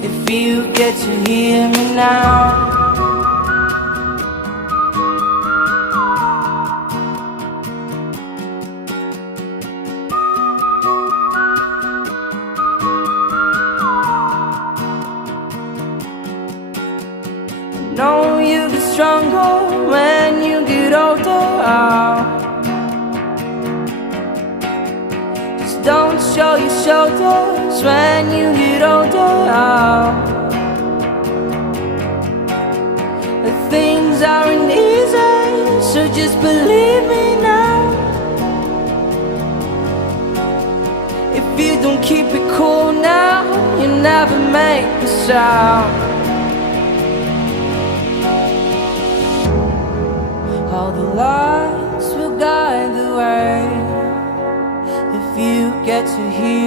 if you get to hear me now. Know you get stronger when you get older. Just don't show your shoulders when you get older. Things aren't easy, so just believe me now. If you don't keep it cool now, you never make a sound. All the lights will guide the way if you get to hear